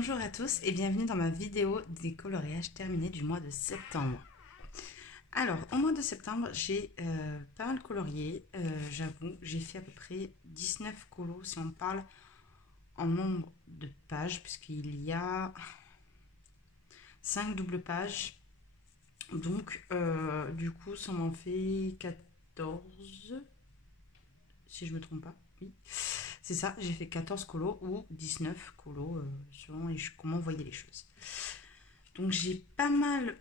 Bonjour à tous et bienvenue dans ma vidéo des coloriages terminés du mois de septembre. Alors, au mois de septembre, j'ai pas mal colorié, j'avoue, j'ai fait à peu près 19 colos si on parle en nombre de pages, puisqu'il y a 5 doubles pages. Donc, du coup, ça m'en fait 14, si je me trompe pas, oui. C'est ça, j'ai fait 14 colos ou 19 colos, selon comment vous voyez les choses. Donc j'ai pas mal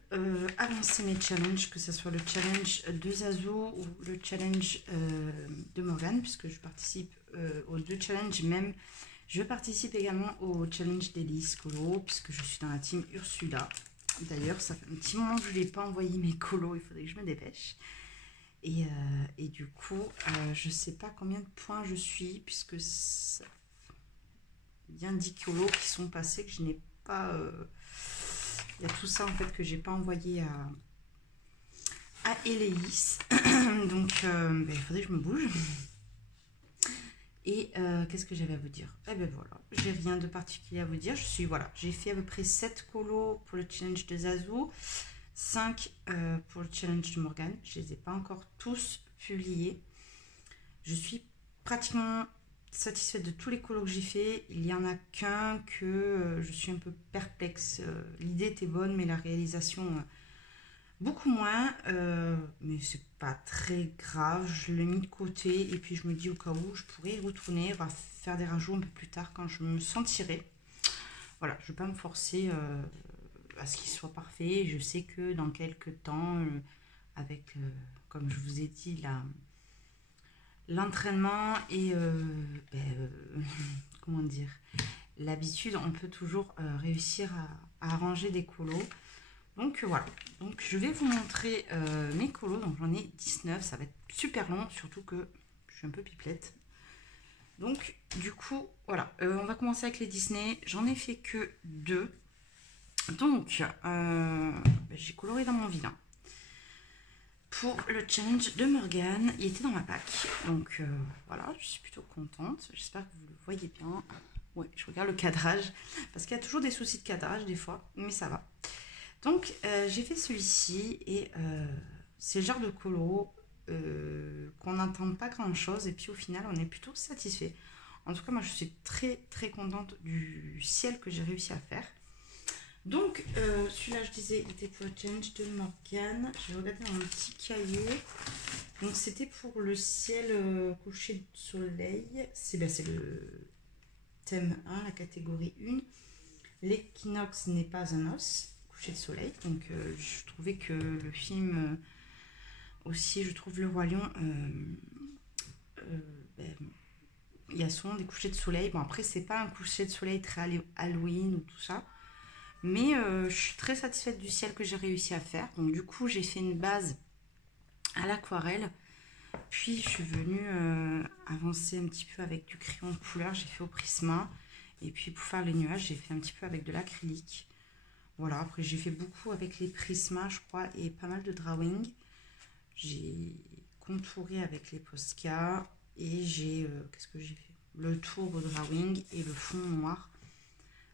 avancé mes challenges, que ce soit le challenge de Zazo ou le challenge de Morgane, puisque je participe aux deux challenges, même je participe également au challenge d'Elise Colo, puisque je suis dans la team Ursula. D'ailleurs, ça fait un petit moment que je ne lui ai pas envoyé mes colos, il faudrait que je me dépêche. Et du coup, je ne sais pas combien de points je suis, puisque ça bien 10 colos qui sont passés, que je n'ai pas... il y a tout ça en fait que j'ai pas envoyé à Eléis. Donc il faudrait que je me bouge. Et qu'est-ce que j'avais à vous dire? Eh ben voilà, j'ai rien de particulier à vous dire. J'ai fait à peu près 7 colos pour le challenge de Zazu, 5 pour le challenge de Morgane. Je les ai pas encore tous publiés. Je suis pratiquement satisfaite de tous les colos que j'ai fait. Il y en a qu'un que je suis un peu perplexe. L'idée était bonne, mais la réalisation beaucoup moins. Mais c'est pas très grave. Je l'ai mis de côté et puis je me dis au cas où je pourrais y retourner. On va faire des rajouts un peu plus tard quand je me sentirai. Voilà, je ne vais pas me forcer à ce qu'il soit parfait. Je sais que dans quelques temps, avec, comme je vous ai dit, l'entraînement et comment dire, l'habitude, on peut toujours réussir à arranger des colos. Donc voilà, donc je vais vous montrer mes colos. Donc j'en ai 19, ça va être super long, surtout que je suis un peu pipelette. Donc du coup voilà, on va commencer avec les Disney. J'en ai fait que 2. Donc j'ai coloré dans mon vilain. Pour le challenge de Morgane, il était dans ma pack. Donc voilà, je suis plutôt contente. J'espère que vous le voyez bien. Ouais, je regarde le cadrage. Parce qu'il y a toujours des soucis de cadrage des fois. Mais ça va. Donc j'ai fait celui-ci. Et c'est le genre de colo qu'on n'entend pas grand-chose. Et puis au final, on est plutôt satisfait. En tout cas, moi je suis très très contente du ciel que j'ai réussi à faire. Donc, celui-là, je disais, il était pour le challenge de Morgane. Je vais regarder dans mon petit cahier. Donc, c'était pour le ciel couché de soleil. C'est le thème 1, la catégorie 1. L'équinoxe n'est pas un os, couché de soleil. Donc, je trouvais que le film, aussi, je trouve Le Roi Lion, il y a souvent des couchers de soleil. Bon, après, c'est pas un coucher de soleil très Halloween ou tout ça. Mais je suis très satisfaite du ciel que j'ai réussi à faire. Donc du coup, j'ai fait une base à l'aquarelle. Puis je suis venue avancer un petit peu avec du crayon de couleur. J'ai fait au Prisma. Et puis pour faire les nuages, j'ai fait un petit peu avec de l'acrylique. Voilà, après j'ai fait beaucoup avec les Prisma, je crois, et pas mal de drawing. J'ai contouré avec les Posca. Et j'ai, qu'est-ce que j'ai fait? Le tour au drawing et le fond noir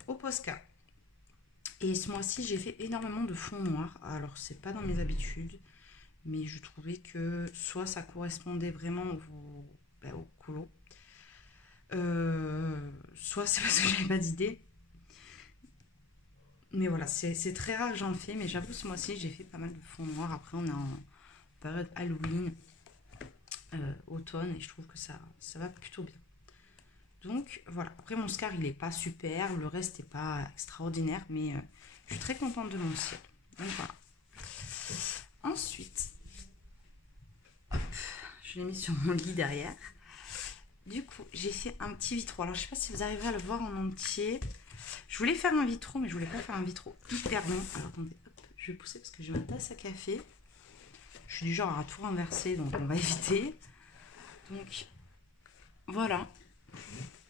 au Posca. Et ce mois-ci, j'ai fait énormément de fond noir. Alors, c'est pas dans mes habitudes, mais je trouvais que soit ça correspondait vraiment au colo, soit c'est parce que j'avais pas d'idée. Mais voilà, c'est très rare que j'en fais, mais j'avoue, ce mois-ci, j'ai fait pas mal de fond noir. Après, on est en période Halloween, automne, et je trouve que ça va plutôt bien. Donc voilà, après mon scar il est pas super, le reste n'est pas extraordinaire, mais je suis très contente de mon ciel. Donc voilà. Ensuite, hop, je l'ai mis sur mon lit derrière. Du coup, j'ai fait un petit vitraux. Alors je sais pas si vous arriverez à le voir en entier. Je voulais faire un vitraux, mais je voulais pas faire un vitraux hyper long. Alors attendez, hop, je vais pousser parce que j'ai ma tasse à café. Je suis du genre à tout renverser, donc on va éviter. Donc voilà.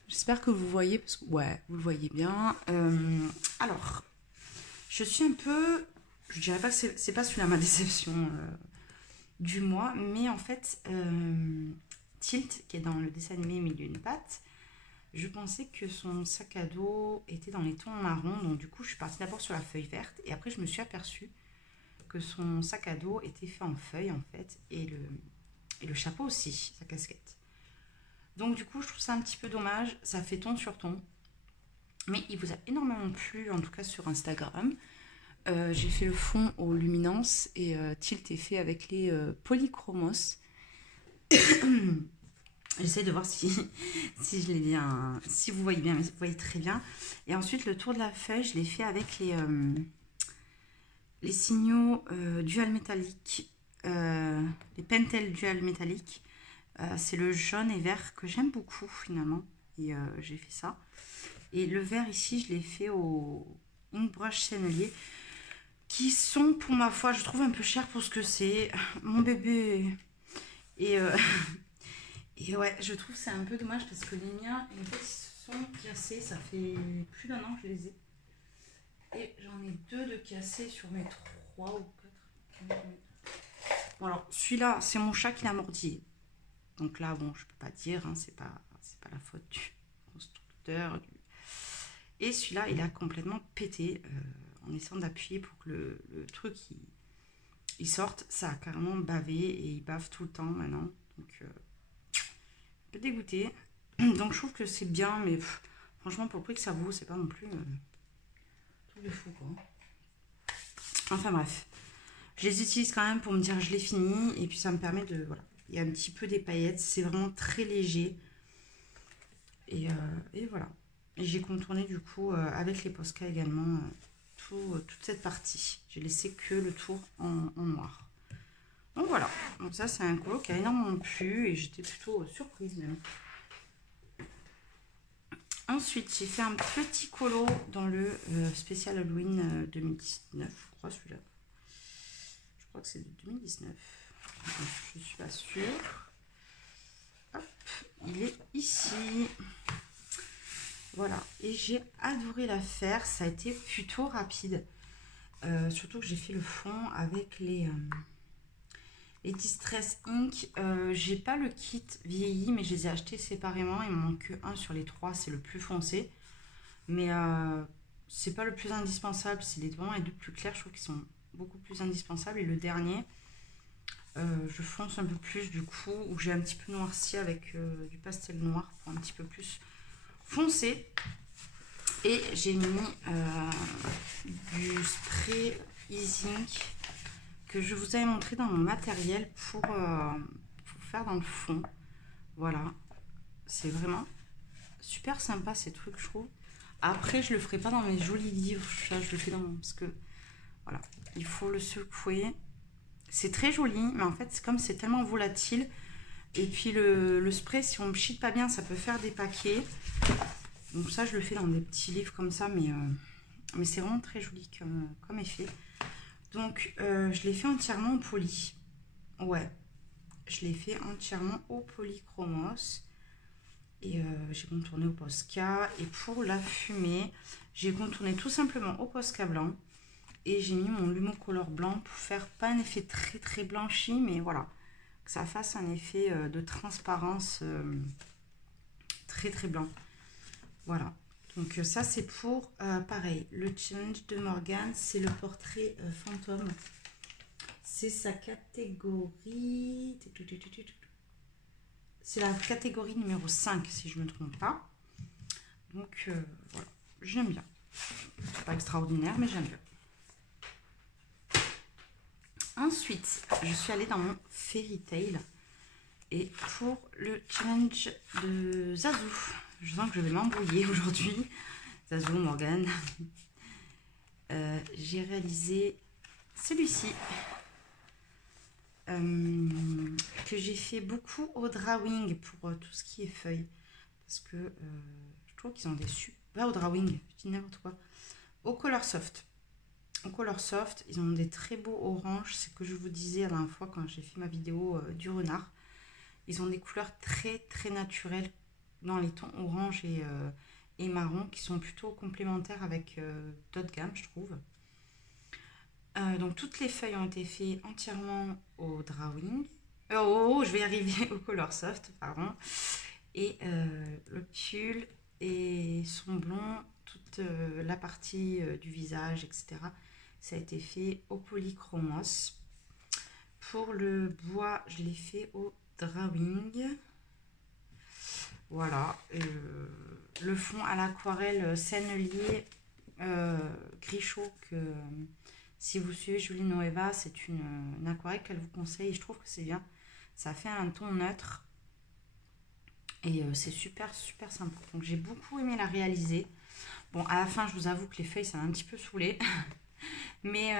J'espère que vous voyez, parce que ouais, vous le voyez bien. Alors, je suis un peu, je dirais pas que c'est pas celui-là ma déception du mois, mais en fait, Tilt, qui est dans le dessin animé Mille et une pattes, Je pensais que son sac à dos était dans les tons marron, donc du coup je suis partie d'abord sur la feuille verte et après je me suis aperçue que son sac à dos était fait en feuille en fait et le chapeau aussi, sa casquette. Donc du coup je trouve ça un petit peu dommage, ça fait ton sur ton, mais il vous a énormément plu en tout cas sur Instagram. J'ai fait le fond aux luminances et Tilt est fait avec les polychromos. J'essaie de voir si, si je l'ai bien, si vous voyez bien, mais vous voyez très bien. Et ensuite, le tour de la feuille, je l'ai fait avec les signaux dual métalliques, les Pentel dual métalliques. C'est le jaune et vert que j'aime beaucoup finalement. Et j'ai fait ça. Et le vert ici, je l'ai fait au Inkbrush Sennelier, qui sont pour ma foi, je trouve un peu cher pour ce que c'est. Mon bébé. Et et ouais, je trouve c'est un peu dommage parce que les miens, en fait, ils sont cassés. Ça fait plus d'1 an que je les ai. Et j'en ai 2 de cassés sur mes 3 ou 4. Bon, alors, celui-là, c'est mon chat qui l'a mordi. Donc là, bon, je peux pas dire, hein, c'est pas la faute du constructeur. Et celui-là, il a complètement pété en essayant d'appuyer pour que le truc il sorte. Ça a carrément bavé et il bave tout le temps maintenant. Donc, un peu dégoûté. Donc je trouve que c'est bien, mais franchement pour le prix que ça vaut, c'est pas non plus tout de fou quoi. Enfin bref, je les utilise quand même pour me dire je l'ai fini et puis ça me permet de voilà, il y a un petit peu des paillettes, c'est vraiment très léger et voilà. Et j'ai contourné du coup avec les Posca également toute cette partie. J'ai laissé que le tour en noir. Donc voilà, donc ça c'est un colo qui a énormément plu et j'étais plutôt surprise même. Ensuite, j'ai fait un petit colo dans le spécial Halloween 2019, je crois celui-là. Je crois que c'est de 2019. Je ne suis pas sûre. Hop, il est ici. Voilà, et j'ai adoré la faire. Ça a été plutôt rapide. Surtout que j'ai fait le fond avec les Distress Ink. J'ai pas le kit vieilli, mais je les ai achetés séparément. Il me manque un sur les 3, c'est le plus foncé. Mais c'est pas le plus indispensable, c'est les devants et les plus clairs, je trouve qu'ils sont beaucoup plus indispensables. Et le dernier, je fonce un peu plus du coup, où j'ai un petit peu noirci avec du pastel noir pour un petit peu plus foncé. Et j'ai mis du spray Easy Ink que je vous avais montré dans mon matériel pour faire dans le fond. Voilà, c'est vraiment super sympa ces trucs, je trouve. Après, je le ferai pas dans mes jolis livres. Là, je le fais dans... Parce que, voilà, il faut le secouer. C'est très joli, mais en fait, comme c'est tellement volatile. Et puis, le spray, si on ne pchite pas bien, ça peut faire des paquets. Donc ça, je le fais dans des petits livres comme ça. Mais c'est vraiment très joli comme effet. Donc, je l'ai fait entièrement au poly. Ouais, je l'ai fait entièrement au polychromos. Et j'ai contourné au Posca. Et pour la fumée, j'ai contourné tout simplement au Posca blanc. Et j'ai mis mon Lumocolor blanc pour faire pas un effet très très blanchi, mais voilà, que ça fasse un effet de transparence très très blanc. Voilà. Donc ça c'est pour, pareil, le challenge de Morgane, c'est le portrait fantôme. C'est sa catégorie... C'est la catégorie numéro 5, si je ne me trompe pas. Donc, voilà, j'aime bien. C'est pas extraordinaire, mais j'aime bien. Ensuite, je suis allée dans mon Fairy Tail. Et pour le challenge de Zazou, je sens que je vais m'embrouiller aujourd'hui. Zazou, Morgane. J'ai réalisé celui-ci. Que j'ai fait beaucoup au drawing pour tout ce qui est feuilles. Parce que je trouve qu'ils ont des super... au drawing, je dis n'importe quoi. Au Color Soft. Au Color Soft, ils ont des très beaux oranges. C'est ce que je vous disais la dernière fois quand j'ai fait ma vidéo du renard. Ils ont des couleurs très très naturelles dans les tons orange et marron qui sont plutôt complémentaires avec d'autres gammes, je trouve. Donc toutes les feuilles ont été faites entièrement au drawing. Je vais y arriver au Color Soft, pardon. Et le tulle et son blond, toute la partie du visage, etc. Ça a été fait au polychromos. Pour le bois, je l'ai fait au drawing. Voilà. Le fond à l'aquarelle Sennelier gris chaud que si vous suivez Julie Noeva, c'est une aquarelle qu'elle vous conseille et je trouve que c'est bien. Ça fait un ton neutre et c'est super super sympa. Donc j'ai beaucoup aimé la réaliser. Bon, à la fin, je vous avoue que les feuilles, ça m'a un petit peu saoulé. Mais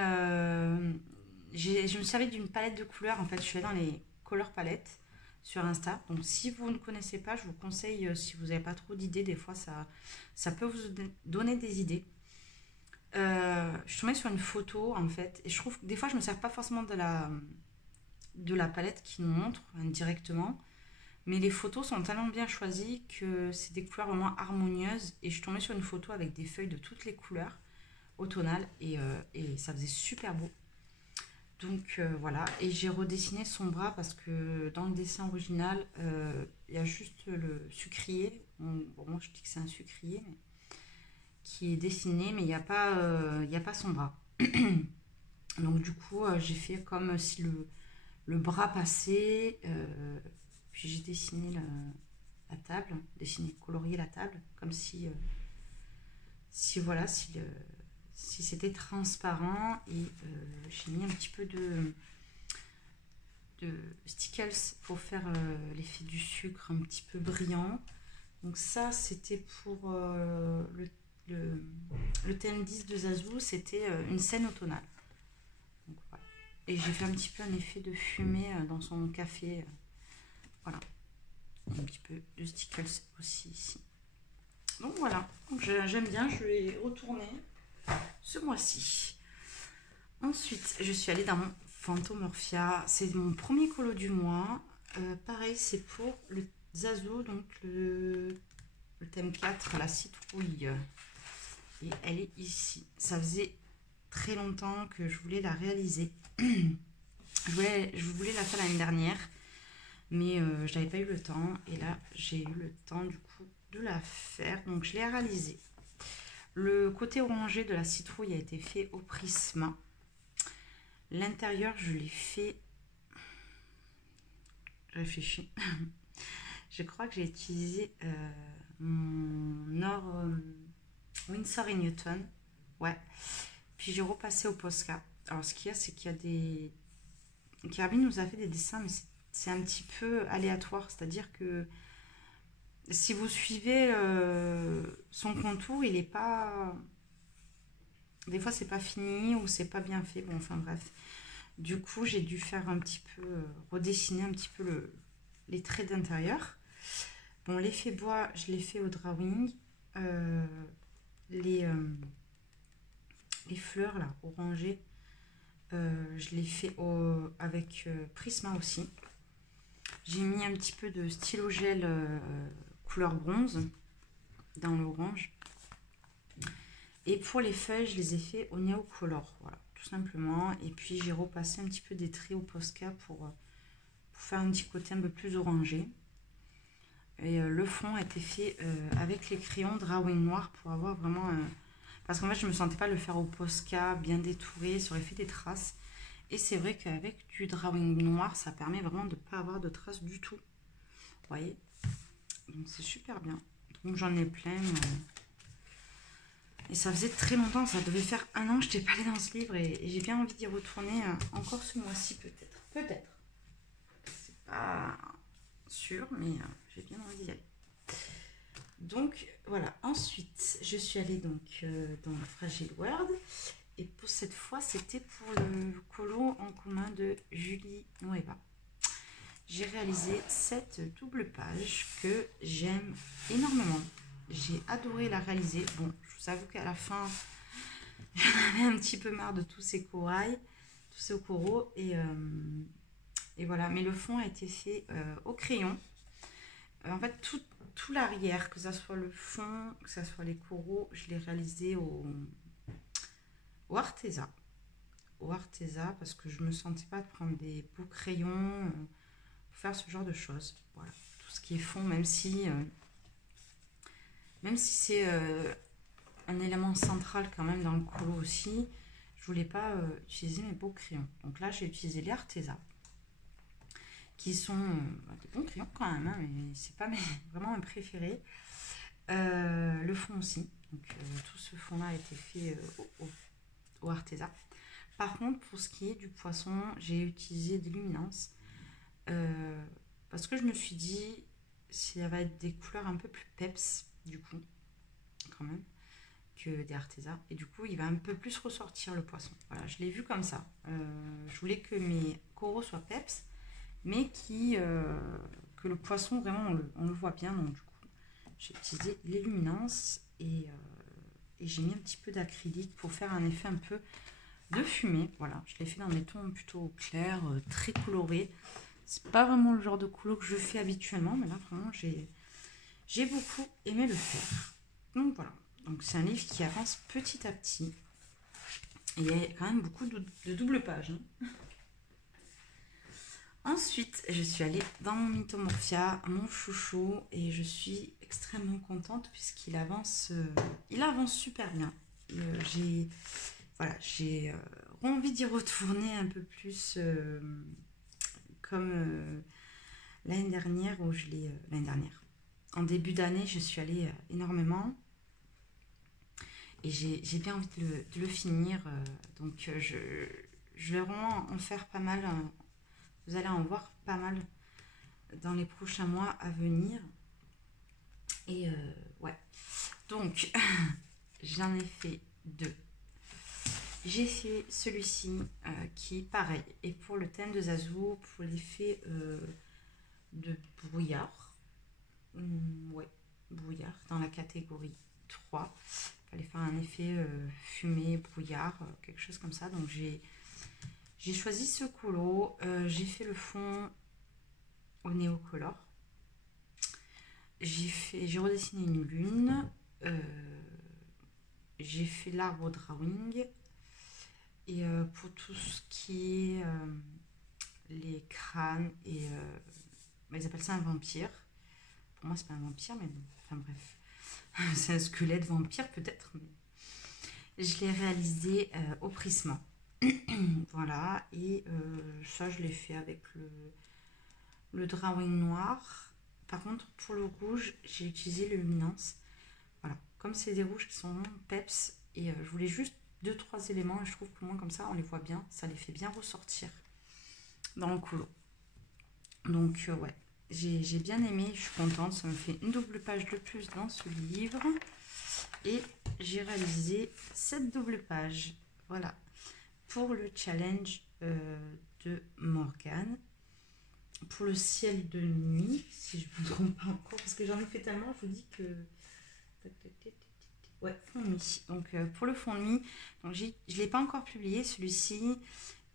je me servais d'une palette de couleurs. En fait, je suis allée dans les couleurs palettes sur Insta. Donc, si vous ne connaissez pas, je vous conseille, si vous n'avez pas trop d'idées, des fois, ça peut vous donner des idées. Je suis tombée sur une photo, en fait. Et je trouve que des fois, je ne me sers pas forcément de la palette qui nous montre directement. Mais les photos sont tellement bien choisies que c'est des couleurs vraiment harmonieuses. Et je suis tombée sur une photo avec des feuilles de toutes les couleurs automnale et ça faisait super beau. Donc voilà, et j'ai redessiné son bras parce que dans le dessin original, il y a juste le sucrier. Bon, moi je dis que c'est un sucrier mais, qui est dessiné, mais il y a pas son bras. Donc du coup, j'ai fait comme si le bras passait, puis j'ai dessiné la table, dessiné, colorié la table, comme si voilà, si c'était transparent et j'ai mis un petit peu de stickles pour faire l'effet du sucre un petit peu brillant. Donc ça c'était pour le thème 10 de Zazu, c'était une scène automnale. Donc, voilà. Et j'ai fait un petit peu un effet de fumée dans son café. Voilà. Un petit peu de stickles aussi ici. Donc voilà, donc j'aime bien, je vais retourner ce mois-ci. Ensuite, je suis allée dans mon Phantomorphia. C'est mon premier colo du mois. Pareil, c'est pour le Zazu, donc le thème 4, la citrouille. Et elle est ici. Ça faisait très longtemps que je voulais la réaliser. Je voulais la faire l'année dernière, mais je n'avais pas eu le temps. Et là, j'ai eu le temps du coup de la faire. Donc, je l'ai réalisée. Le côté orangé de la citrouille a été fait au Prisma. L'intérieur, je l'ai fait... Je réfléchis. Je crois que j'ai utilisé mon or Winsor & Newton. Ouais. Puis j'ai repassé au Posca. Alors, ce qu'il y a, c'est qu'il y a des... Kirby nous a fait des dessins, mais c'est un petit peu aléatoire. C'est-à-dire que si vous suivez son contour, il n'est pas... Des fois, c'est pas fini ou c'est pas bien fait. Bon, enfin bref. Du coup, j'ai dû faire un petit peu... redessiner un petit peu les traits d'intérieur. Bon, l'effet bois, je l'ai fait au drawing. Les fleurs, là, orangées, je l'ai fait avec Prisma aussi. J'ai mis un petit peu de stylo gel couleur bronze dans l'orange. Et pour les feuilles, je les ai fait au Neocolor, voilà, tout simplement. Et puis j'ai repassé un petit peu des traits au Posca pour faire un petit côté un peu plus orangé. Et le fond a été fait avec les crayons drawing noir pour avoir vraiment... parce qu'en fait, je ne me sentais pas le faire au Posca, bien détouré, ça aurait fait des traces. Et c'est vrai qu'avec du drawing noir, ça permet vraiment de ne pas avoir de traces du tout. Vous voyez? Donc c'est super bien. Donc j'en ai plein. Et ça faisait très longtemps, ça devait faire 1 an que je n'étais pas allée dans ce livre et j'ai bien envie d'y retourner encore ce mois-ci peut-être. Peut-être. C'est pas sûr, mais j'ai bien envie d'y aller. Donc voilà, ensuite je suis allée donc dans Fragile World et pour cette fois c'était pour le colo en commun de Julie Noeva. J'ai réalisé cette double page que j'aime énormément. J'ai adoré la réaliser. Bon, je vous avoue qu'à la fin, j'en avais un petit peu marre de tous ces corails, tous ces coraux. Et voilà, mais le fond a été fait au crayon. En fait, tout l'arrière, que ce soit le fond, que ce soit les coraux, je l'ai réalisé au Arteza. Au Arteza, parce que je ne me sentais pas de prendre des beaux crayons pour faire ce genre de choses. Voilà, tout ce qui est fond, même si Même si c'est un élément central quand même dans le colo aussi, je voulais pas utiliser mes beaux crayons. Donc là, j'ai utilisé les Arteza, qui sont des bons crayons quand même, hein, mais c'est pas vraiment mes préférés. Le fond aussi, donc tout ce fond là a été fait au Arteza. Par contre, pour ce qui est du poisson, j'ai utilisé des luminances parce que je me suis dit ça va être des couleurs un peu plus peps du coup quand même que des Arteza, et du coup il va un peu plus ressortir le poisson. Voilà, je l'ai vu comme ça. Je voulais que mes coraux soient peps, mais que le poisson vraiment on le voit bien, donc du coup j'ai utilisé les luminances et j'ai mis un petit peu d'acrylique pour faire un effet un peu de fumée. Voilà, je l'ai fait dans des tons plutôt clairs, très colorés. C'est pas vraiment le genre de couleur que je fais habituellement, mais là vraiment j'ai beaucoup aimé le faire. Donc voilà, donc c'est un livre qui avance petit à petit. Et il y a quand même beaucoup de double pages. Hein. Ensuite, je suis allée dans mon Mythomorphia, mon chouchou, et je suis extrêmement contente puisqu'il avance, il avance super bien. J'ai envie d'y retourner un peu plus comme l'année dernière où je l'ai l'année dernière. En début d'année, je suis allée énormément et j'ai bien envie de le finir. Donc je vais vraiment en faire pas mal. Vous allez en voir pas mal dans les prochains mois à venir. Et ouais. Donc, j'en ai fait deux. J'ai fait celui-ci qui, pareil, est pour le thème de Zazu, pour l'effet de brouillard. Ouais, brouillard, dans la catégorie 3. Il fallait faire un effet fumée, brouillard, quelque chose comme ça. Donc, j'ai choisi ce colo. J'ai fait le fond au néocolor. J'ai redessiné une lune. J'ai fait l'arbre drawing. Et pour tout ce qui est les crânes et ils appellent ça un vampire. Pour moi, c'est pas un vampire, mais bon, enfin bref, c'est un squelette vampire peut-être. Mais je l'ai réalisé au Prisma. Voilà, et ça, je l'ai fait avec le drawing noir. Par contre, pour le rouge, j'ai utilisé le luminance. Voilà, comme c'est des rouges qui sont peps, et je voulais juste 2-3 éléments, et je trouve que moins comme ça on les voit bien, ça les fait bien ressortir dans le colo. Donc ouais, j'ai bien aimé, je suis contente, ça me fait une double page de plus dans ce livre et j'ai réalisé cette double page. Voilà, pour le challenge de Morgane. Pour le ciel de nuit, si je ne me trompe pas encore, parce que j'en ai fait tellement, je vous dis que... Ouais, fond de nuit. Donc pour le fond de nuit, donc je ne l'ai pas encore publié celui-ci,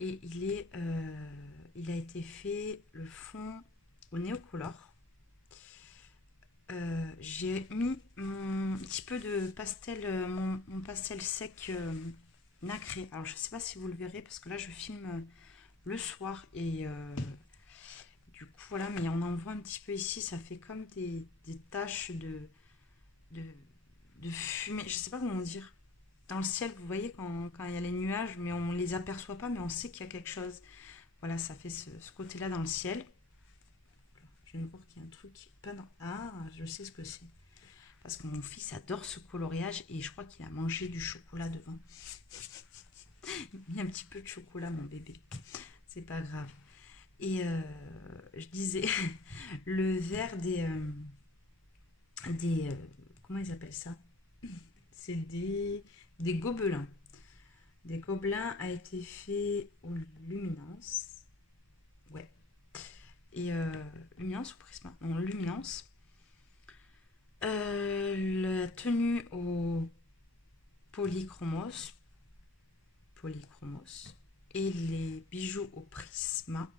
et il a été fait le fond au néocolor. J'ai mis mon petit peu de pastel, mon pastel sec nacré. Alors je ne sais pas si vous le verrez parce que là je filme le soir et du coup voilà, mais on en voit un petit peu ici, ça fait comme des taches de fumée, je sais pas comment dire. Dans le ciel, vous voyez quand il y a les nuages, mais on les aperçoit pas, mais on sait qu'il y a quelque chose. Voilà, ça fait ce côté-là dans le ciel. Je viens de voir qu'il y a un truc pas dans... Ah, je sais ce que c'est. Parce que mon fils adore ce coloriage et je crois qu'il a mangé du chocolat devant. Il a mis un petit peu de chocolat, mon bébé. C'est pas grave. Et je disais, le vert comment ils appellent ça? C'est des gobelins. Des gobelins a été fait aux luminances. Ouais. Et luminance ou prisma? Non, luminance. La tenue au polychromos. Et les bijoux au prisma.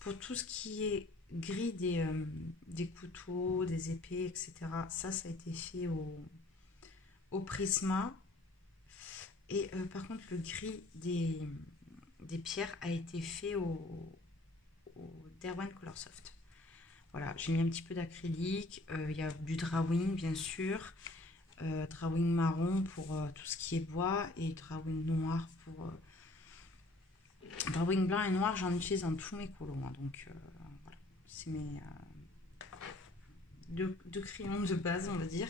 Pour tout ce qui est gris des couteaux, des épées, etc. Ça a été fait au prisma. Et par contre, le gris des pierres a été fait au Derwent Colorsoft. Voilà, j'ai mis un petit peu d'acrylique. Il y a du drawing, bien sûr. Drawing marron pour tout ce qui est bois. Et drawing noir pour... drawing blanc et noir, j'en utilise dans tous mes colos. Hein, donc, voilà. C'est mes deux crayons de base, on va dire.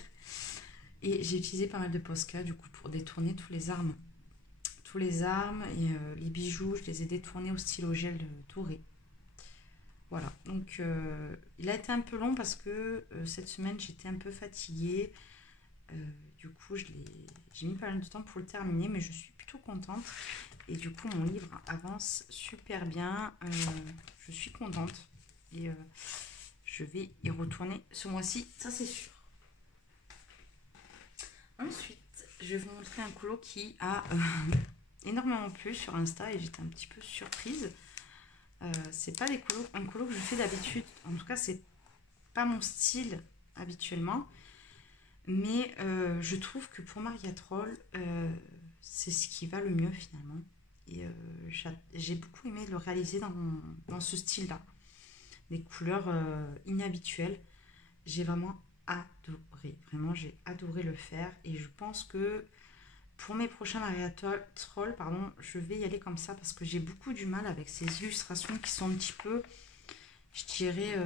Et j'ai utilisé pas mal de Posca, du coup, pour détourner tous les armes. Tous les armes et les bijoux, je les ai détournés au stylo gel doré. Voilà, donc il a été un peu long parce que cette semaine j'étais un peu fatiguée. Du coup, j'ai mis pas mal de temps pour le terminer, mais je suis plutôt contente. Et du coup, mon livre avance super bien. Je suis contente. Et je vais y retourner ce mois-ci, ça c'est sûr. Ensuite, je vais vous montrer un colo qui a énormément plu sur Insta et j'étais un petit peu surprise. C'est pas un colo que je fais d'habitude. En tout cas, c'est pas mon style habituellement. Mais je trouve que pour Maria Troll, c'est ce qui va le mieux finalement. Et j'ai beaucoup aimé le réaliser dans ce style-là. Des couleurs inhabituelles. J'ai vraiment adoré. Vraiment, j'ai adoré le faire. Et je pense que pour mes prochains Maria Troll, pardon, je vais y aller comme ça parce que j'ai beaucoup du mal avec ces illustrations qui sont un petit peu, je dirais,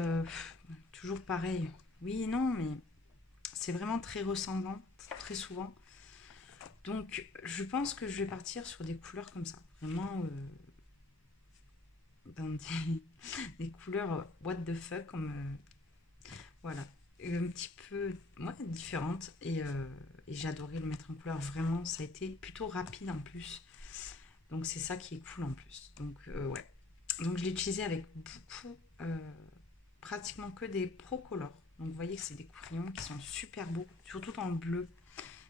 toujours pareil. Oui et non, mais c'est vraiment très ressemblant, très souvent. Donc, je pense que je vais partir sur des couleurs comme ça. Vraiment, dans des couleurs what the fuck, comme... voilà. Un petit peu différente. Et j'ai adoré le mettre en couleur. Vraiment, ça a été plutôt rapide en plus. Donc, c'est ça qui est cool en plus. Donc, ouais. Donc, je l'ai utilisé avec beaucoup... pratiquement que des Procolor. Donc vous voyez que c'est des crayons qui sont super beaux, surtout dans le bleu.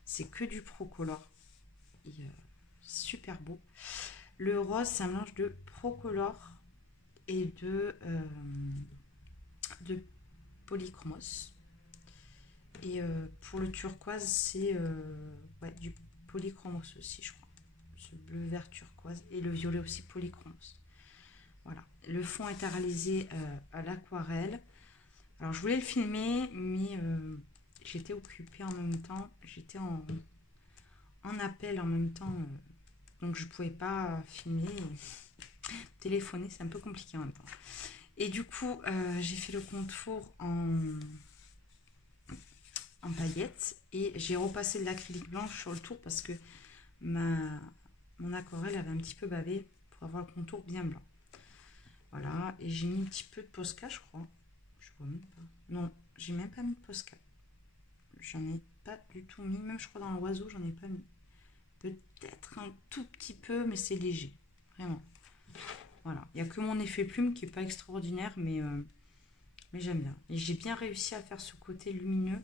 C'est que du Procolor. Et super beau. Le rose, c'est un mélange de Procolor et de Polychromos. Et pour le turquoise, c'est ouais, du Polychromos aussi, je crois. Ce bleu vert turquoise. Et le violet aussi Polychromos. Voilà. Le fond est réalisé à l'aquarelle. Alors, je voulais le filmer, mais j'étais occupée en même temps. J'étais en appel en même temps. Donc, je ne pouvais pas filmer. Téléphoner, c'est un peu compliqué en même temps. Et du coup, j'ai fait le contour en paillettes. Et j'ai repassé de l'acrylique blanche sur le tour parce que mon aquarelle avait un petit peu bavé pour avoir le contour bien blanc. Voilà. Et j'ai mis un petit peu de Posca, je crois. Je vois même pas. Non, j'ai même pas mis de Posca. J'en ai pas du tout mis. Même je crois dans l'oiseau, j'en ai pas mis. Peut-être un tout petit peu, mais c'est léger. Vraiment. Voilà. Il n'y a que mon effet plume qui est pas extraordinaire, mais j'aime bien. Et j'ai bien réussi à faire ce côté lumineux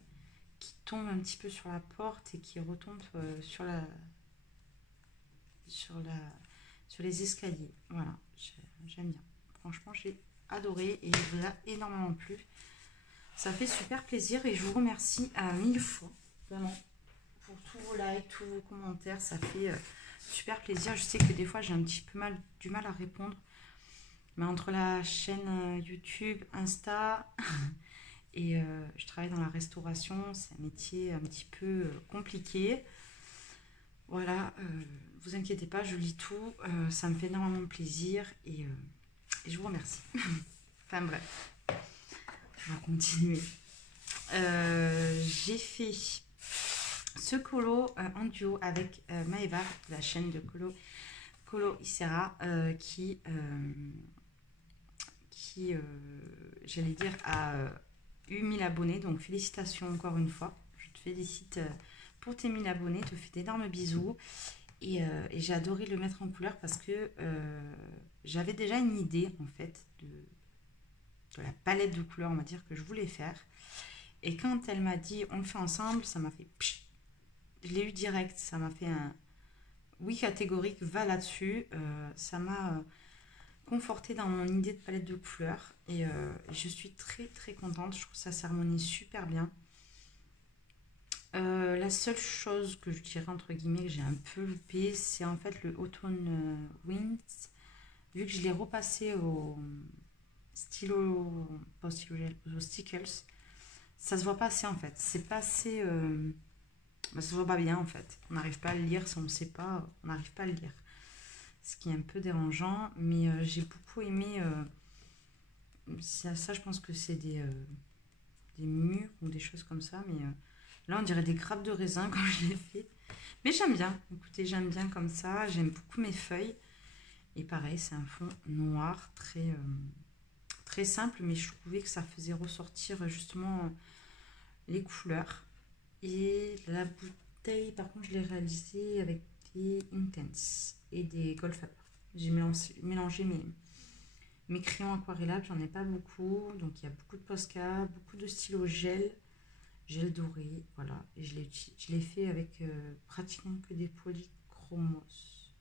qui tombe un petit peu sur la porte et qui retombe sur les escaliers. Voilà. J'aime bien. Franchement, j'ai adoré et il vous a énormément plu. Ça fait super plaisir et je vous remercie à 1000 fois, vraiment, pour tous vos likes, tous vos commentaires. Ça fait super plaisir. Je sais que des fois, j'ai un petit peu du mal à répondre. Mais entre la chaîne YouTube, Insta et je travaille dans la restauration, c'est un métier un petit peu compliqué. Voilà, vous inquiétez pas, je lis tout. Ça me fait énormément plaisir et je vous remercie. Enfin bref. On va continuer. J'ai fait ce colo en duo avec Maëva de la chaîne de Colo Icera qui j'allais dire, a eu 1000 abonnés. Donc félicitations encore une fois. Je te félicite pour tes 1000 abonnés. Je te fais d'énormes bisous. Et j'ai adoré le mettre en couleur parce que j'avais déjà une idée en fait de la palette de couleurs, on va dire, que je voulais faire. Et quand elle m'a dit on le fait ensemble, ça m'a fait psh. Je l'ai eu direct, ça m'a fait un oui catégorique, va là-dessus. Ça m'a conforté dans mon idée de palette de couleurs et je suis très très contente. Je trouve ça s'harmonise super bien. La seule chose que je dirais entre guillemets que j'ai un peu loupé, c'est en fait le Autumn Winds. Vu que je l'ai repassé stylo, pas stylo gel, aux stickers, ça se voit pas assez en fait. C'est pas assez. Ça se voit pas bien en fait. On n'arrive pas à le lire si on ne sait pas, on n'arrive pas à le lire. Ce qui est un peu dérangeant, mais j'ai beaucoup aimé. Ça, je pense que c'est des murs ou des choses comme ça, mais là on dirait des grappes de raisin quand je l'ai fait. Mais j'aime bien, écoutez, j'aime bien comme ça, j'aime beaucoup mes feuilles. Et pareil, c'est un fond noir très simple, mais je trouvais que ça faisait ressortir justement les couleurs. Et la bouteille, par contre, je l'ai réalisée avec des Intense et des Goldfaber. J'ai mélangé mes crayons aquarellables, j'en ai pas beaucoup. Donc il y a beaucoup de Posca, beaucoup de stylos gel doré, voilà. Et je l'ai fait avec pratiquement que des polychromos.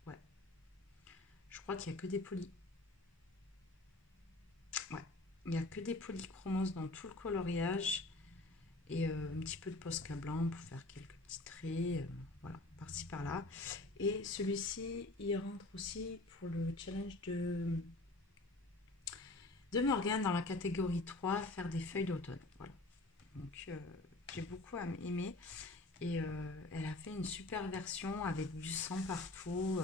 Ouais, je crois qu'il y a que des ouais, il y a que des polychromos dans tout le coloriage. Et un petit peu de Posca blanc pour faire quelques petits traits, voilà, par-ci par-là. Et celui-ci, il rentre aussi pour le challenge de Morgane dans la catégorie 3, faire des feuilles d'automne. Voilà. Donc j'ai beaucoup aimé. Et elle a fait une super version avec du sang partout.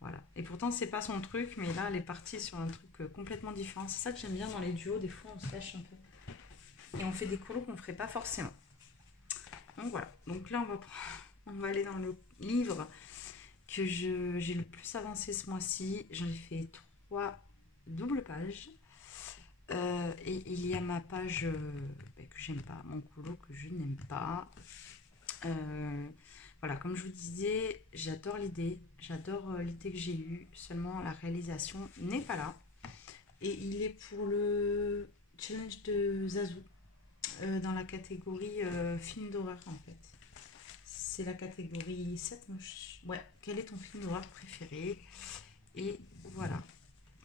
Voilà. Et pourtant, c'est pas son truc, mais là, elle est partie sur un truc complètement différent. C'est ça que j'aime bien dans les duos. Des fois, on se lâche un peu. Et on fait des colos qu'on ne ferait pas forcément. Donc voilà. Donc là, on va aller dans le livre que j'ai le plus avancé ce mois-ci. J'en ai fait 3 doubles pages. Et il y a ma page que j'aime pas, mon colo que je n'aime pas. Voilà, comme je vous disais, j'adore l'idée que j'ai eue, seulement la réalisation n'est pas là. Et il est pour le challenge de Zazu, dans la catégorie film d'horreur en fait. C'est la catégorie 7. Ouais, quel est ton film d'horreur préféré? Et voilà.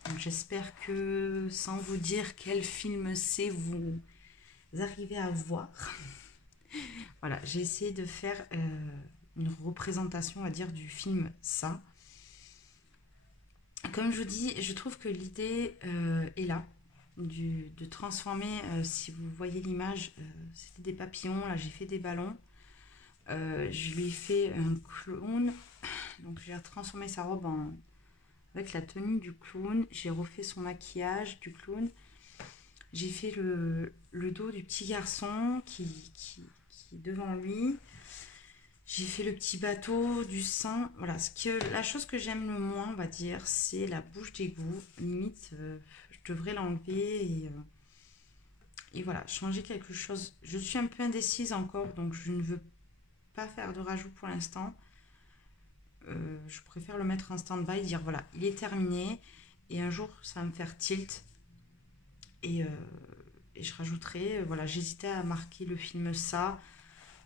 Donc j'espère que sans vous dire quel film c'est, vous arrivez à voir. Voilà, j'ai essayé de faire une représentation, on va dire, du film Ça. Comme je vous dis, je trouve que l'idée est là, de transformer, si vous voyez l'image, c'était des papillons, là j'ai fait des ballons. Je lui ai fait un clown, donc j'ai transformé sa robe avec la tenue du clown. J'ai refait son maquillage du clown. J'ai fait le dos du petit garçon qui est devant lui. J'ai fait le petit bateau du sein. Voilà, la chose que j'aime le moins, on va dire, c'est la bouche d'égout. Limite, je devrais l'enlever et voilà, changer quelque chose. Je suis un peu indécise encore, donc je ne veux pas faire de rajout pour l'instant. Je préfère le mettre en stand-by, dire voilà, il est terminé et un jour ça va me faire tilt et je rajouterai, voilà, j'hésitais à marquer le film Ça,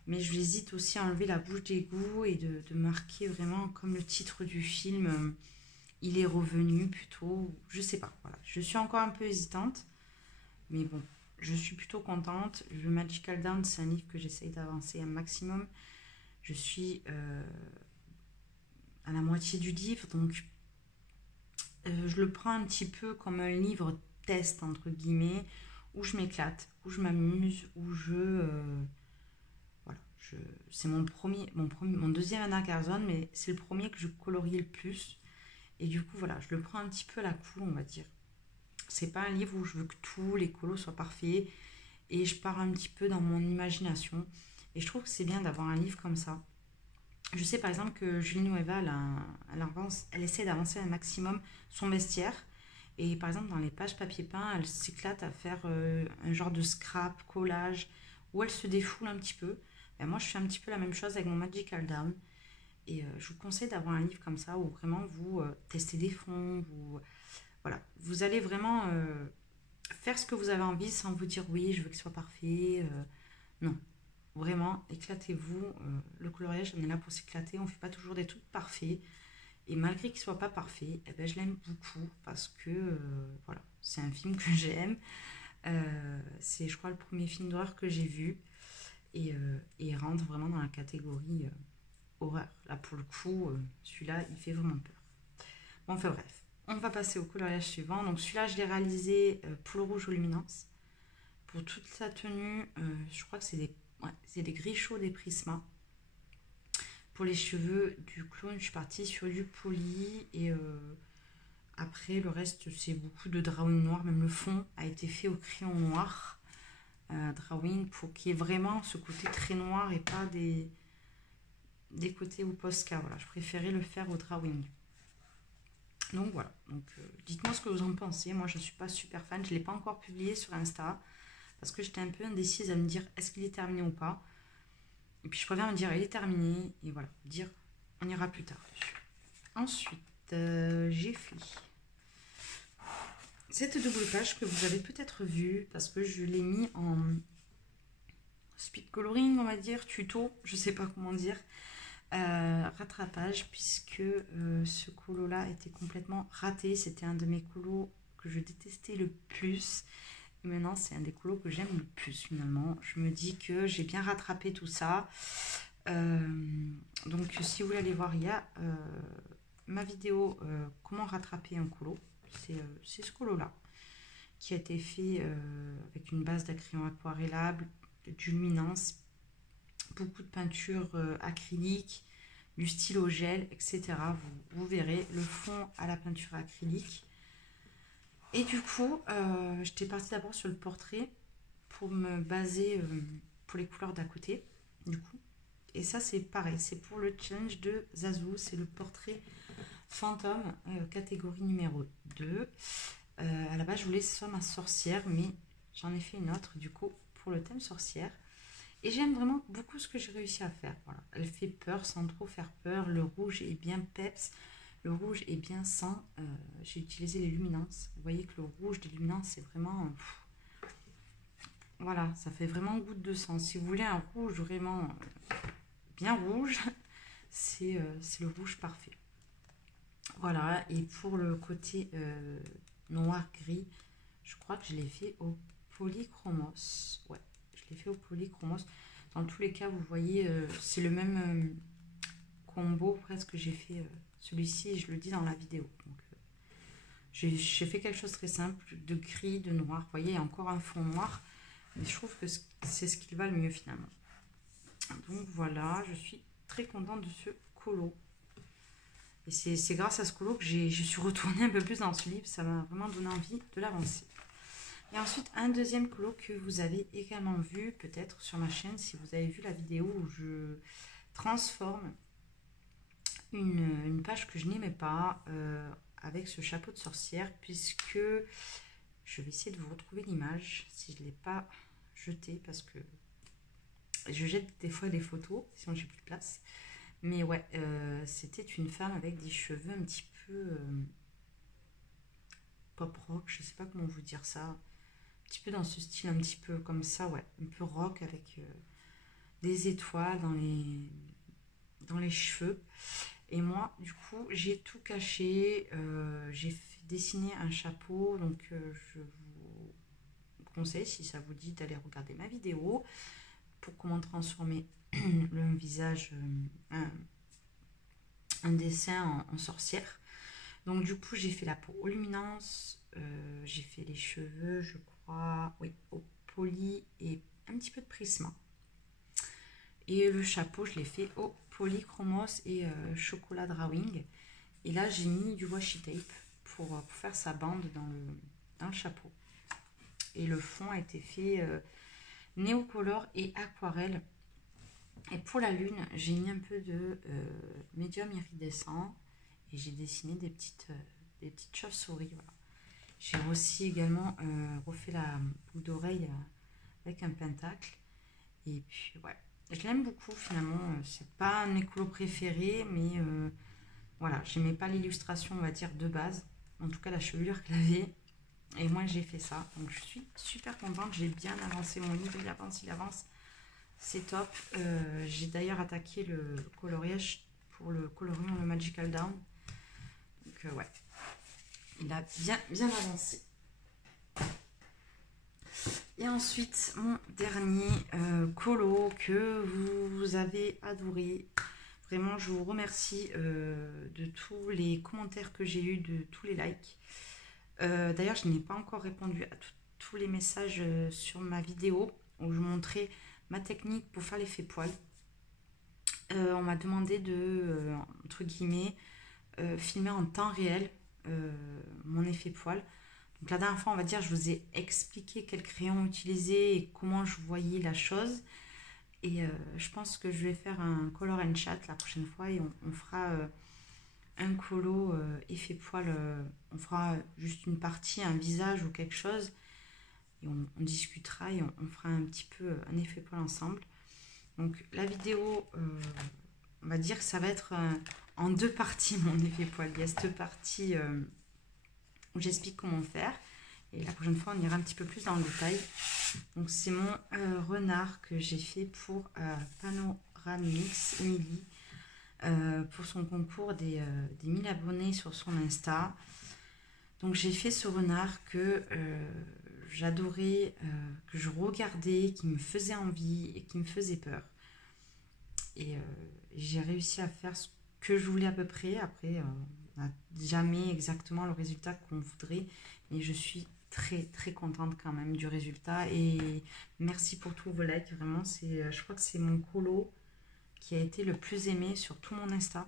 mais je hésite aussi à enlever la bouche d'égout et de marquer vraiment comme le titre du film, il est revenu plutôt, je sais pas, voilà, je suis encore un peu hésitante, mais bon, je suis plutôt contente. Le Magical Down, c'est un livre que j'essaye d'avancer un maximum. Je suis à la moitié du livre, donc je le prends un petit peu comme un livre test, entre guillemets, où je m'éclate, où je m'amuse, où voilà, c'est mon deuxième Anna Carzon, mais c'est le premier que je coloriais le plus. Et du coup, voilà, je le prends un petit peu à la cool, on va dire. C'est pas un livre où je veux que tous les colos soient parfaits, et je pars un petit peu dans mon imagination. Et je trouve que c'est bien d'avoir un livre comme ça. Je sais par exemple que Julie Nueva, elle essaie d'avancer un maximum son vestiaire. Et par exemple, dans les pages papier peint, elle s'éclate à faire un genre de scrap, collage, où elle se défoule un petit peu. Ben, moi, je fais un petit peu la même chose avec mon Magical Down. Et je vous conseille d'avoir un livre comme ça où vraiment vous testez des fonds, voilà, vous allez vraiment faire ce que vous avez envie sans vous dire oui, je veux qu'il soit parfait. Non, vraiment, éclatez-vous. Le coloriage, on est là pour s'éclater. On ne fait pas toujours des trucs parfaits. Et malgré qu'il ne soit pas parfait, eh ben, je l'aime beaucoup parce que voilà, c'est un film que j'aime. C'est, je crois, le premier film d'horreur que j'ai vu. Et il rentre vraiment dans la catégorie horreur. Là, pour le coup, celui-là, il fait vraiment peur. Bon, enfin bref, on va passer au coloriage suivant. Donc celui-là, je l'ai réalisé pour le rouge aux luminances. Pour toute sa tenue, je crois que c'est des gris chauds des Prisma. Pour les cheveux du clown, je suis partie sur du poli. Et après, le reste, c'est beaucoup de drawing noir. Même le fond a été fait au crayon noir. Drawing pour qu'il y ait vraiment ce côté très noir et pas des côtés au Posca. Voilà, je préférais le faire au drawing. Donc voilà, donc dites-moi ce que vous en pensez. Moi, je ne suis pas super fan. Je ne l'ai pas encore publié sur Insta parce que j'étais un peu indécise à me dire est-ce qu'il est terminé ou pas. Et puis je préfère me dire il est terminé et voilà, dire on ira plus tard dessus. Ensuite, j'ai fait cette double page que vous avez peut-être vue parce que je l'ai mis en speed coloring, on va dire, tuto, je sais pas comment dire. Rattrapage puisque ce colo là était complètement raté. C'était un de mes colos que je détestais le plus et maintenant c'est un des colos que j'aime le plus. Finalement je me dis que j'ai bien rattrapé tout ça. Donc si vous voulez aller voir, il y a ma vidéo comment rattraper un colo. C'est ce colo là qui a été fait avec une base d'acrylique aquarellable, du luminance, beaucoup de peinture acrylique, du stylo gel, etc. Vous verrez le fond à la peinture acrylique. Et du coup, j'étais partie d'abord sur le portrait pour me baser pour les couleurs d'à côté. Du coup, et ça c'est pareil, c'est pour le challenge de Zazu, c'est le portrait fantôme catégorie numéro 2. À la base, je voulais que ce soit ma sorcière, mais j'en ai fait une autre du coup pour le thème sorcière. Et j'aime vraiment beaucoup ce que j'ai réussi à faire. Voilà. Elle fait peur sans trop faire peur. Le rouge est bien peps. Le rouge est bien sang. J'ai utilisé les luminances. Vous voyez que le rouge des luminances, c'est vraiment... voilà, ça fait vraiment goutte de sang. Si vous voulez un rouge vraiment bien rouge, c'est le rouge parfait. Voilà, et pour le côté noir-gris, je crois que je l'ai fait au polychromos. Ouais, je l'ai fait au polychromos. Dans tous les cas, vous voyez, c'est le même combo presque que j'ai fait celui-ci, je le dis dans la vidéo. Donc, j'ai fait quelque chose de très simple, de gris, de noir. Vous voyez, il y a encore un fond noir, mais je trouve que c'est ce qui va le mieux finalement. Donc voilà, je suis très contente de ce colo. Et c'est grâce à ce colo que je suis retournée un peu plus dans ce livre. Ça m'a vraiment donné envie de l'avancer. Et ensuite, un deuxième colo que vous avez également vu, peut-être sur ma chaîne, si vous avez vu la vidéo où je transforme une page que je n'aimais pas avec ce chapeau de sorcière, puisque je vais essayer de vous retrouver l'image, si je ne l'ai pas jeté, parce que je jette des fois des photos, sinon j'ai plus de place. Mais ouais, c'était une femme avec des cheveux un petit peu pop rock, je sais pas comment vous dire ça. Un petit peu dans ce style, un petit peu comme ça, ouais. Un peu rock avec des étoiles dans les cheveux. Et moi, du coup, j'ai tout caché. J'ai dessiné un chapeau. Donc, je vous conseille, si ça vous dit, d'aller regarder ma vidéo pour comment transformer le visage, un dessin en sorcière. Donc du coup j'ai fait la peau aux luminances, j'ai fait les cheveux je crois, oui, au poly et un petit peu de prisma. Et le chapeau je l'ai fait au polychromos et chocolat drawing. Et là j'ai mis du washi tape pour faire sa bande dans le chapeau. Et le fond a été fait néocolor et aquarelle. Et pour la lune, j'ai mis un peu de médium iridescent et j'ai dessiné des petites chauves-souris. Voilà. J'ai aussi également refait la boucle d'oreille avec un pentacle. Et puis ouais, je l'aime beaucoup finalement. C'est pas un de mes colos préférés, mais voilà, j'aimais pas l'illustration, on va dire, de base. En tout cas, la chevelure qu'elle avait. Et moi, j'ai fait ça. Donc je suis super contente. J'ai bien avancé mon livre. Il avance. C'est top. J'ai d'ailleurs attaqué le coloriage pour le coloriant le Magical Down. Donc ouais, il a bien avancé. Et ensuite, mon dernier colo que vous avez adoré. Vraiment, je vous remercie de tous les commentaires que j'ai eus, de tous les likes. D'ailleurs, je n'ai pas encore répondu à tous les messages sur ma vidéo où je montrais ma technique pour faire l'effet poil. On m'a demandé de, entre guillemets, filmer en temps réel mon effet poil. Donc la dernière fois, on va dire, je vous ai expliqué quel crayon utiliser et comment je voyais la chose. Et je pense que je vais faire un color and chat la prochaine fois et on fera un colo effet poil. On fera juste une partie, un visage ou quelque chose. Et on discutera et on fera un petit peu un effet poil ensemble. Donc la vidéo, on va dire que ça va être en deux parties mon effet poil. Il y a cette partie où j'explique comment faire. Et la prochaine fois, on ira un petit peu plus dans le détail. Donc, c'est mon renard que j'ai fait pour Panoramix Emily pour son concours des 1000 abonnés sur son Insta. Donc, j'ai fait ce renard que j'adorais, que je regardais, qui me faisait envie et qui me faisait peur. Et j'ai réussi à faire ce que je voulais à peu près. Après, on n'a jamais exactement le résultat qu'on voudrait. Mais je suis très contente quand même du résultat et merci pour tous vos likes. Vraiment, je crois que c'est mon colo qui a été le plus aimé sur tout mon Insta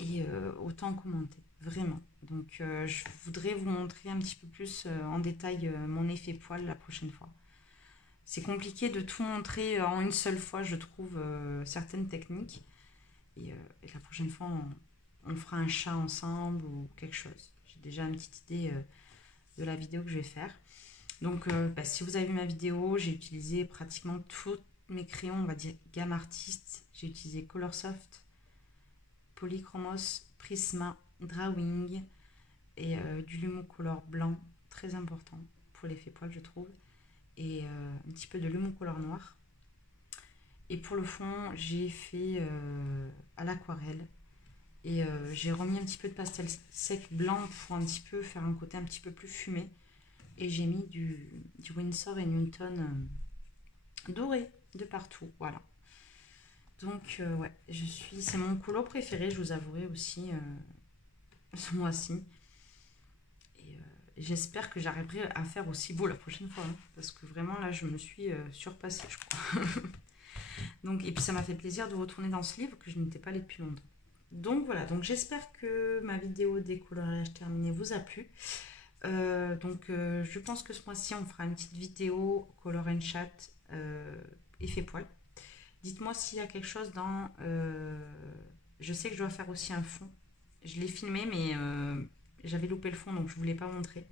et autant commenté, vraiment. Donc je voudrais vous montrer un petit peu plus en détail mon effet poil la prochaine fois. C'est compliqué de tout montrer en une seule fois, je trouve, certaines techniques. Et la prochaine fois, on fera un chat ensemble ou quelque chose. J'ai déjà une petite idée de la vidéo que je vais faire. Donc, si vous avez vu ma vidéo, j'ai utilisé pratiquement tous mes crayons, on va dire gamme artiste. J'ai utilisé Colorsoft, Polychromos, Prisma, Drawing et du Lumocolor blanc, très important pour l'effet poil, je trouve. Et un petit peu de Lumocolor noir. Et pour le fond, j'ai fait à l'aquarelle. Et j'ai remis un petit peu de pastel sec blanc pour un petit peu faire un côté un petit peu plus fumé. Et j'ai mis du Winsor & Newton doré de partout. Voilà. Donc, ouais, c'est mon colo préféré, je vous avouerai aussi ce mois-ci. Et j'espère que j'arriverai à faire aussi beau la prochaine fois. Hein, parce que vraiment, là, je me suis surpassée, je crois. Donc, et puis, ça m'a fait plaisir de retourner dans ce livre que je n'étais pas allée depuis longtemps. Donc voilà, donc j'espère que ma vidéo décolorage terminée vous a plu. Je pense que ce mois-ci, on fera une petite vidéo color and chat effet poil. Dites-moi s'il y a quelque chose dans... je sais que je dois faire aussi un fond. Je l'ai filmé, mais j'avais loupé le fond, donc je ne voulais pas montrer.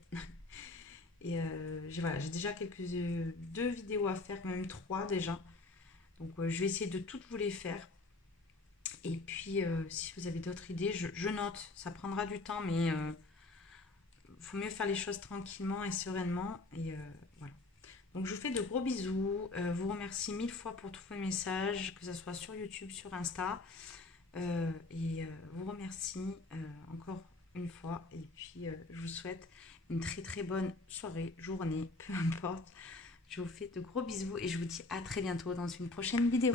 Et j'ai déjà deux vidéos à faire, même 3 déjà. Donc je vais essayer de toutes vous les faire. Et puis, si vous avez d'autres idées, je note. Ça prendra du temps, mais il faut mieux faire les choses tranquillement et sereinement. Et voilà. Donc, je vous fais de gros bisous. Vous remercie 1000 fois pour tous vos messages, que ce soit sur YouTube, sur Insta. Vous remercie encore une fois. Et puis, je vous souhaite une très bonne soirée, journée, peu importe. Je vous fais de gros bisous et je vous dis à très bientôt dans une prochaine vidéo.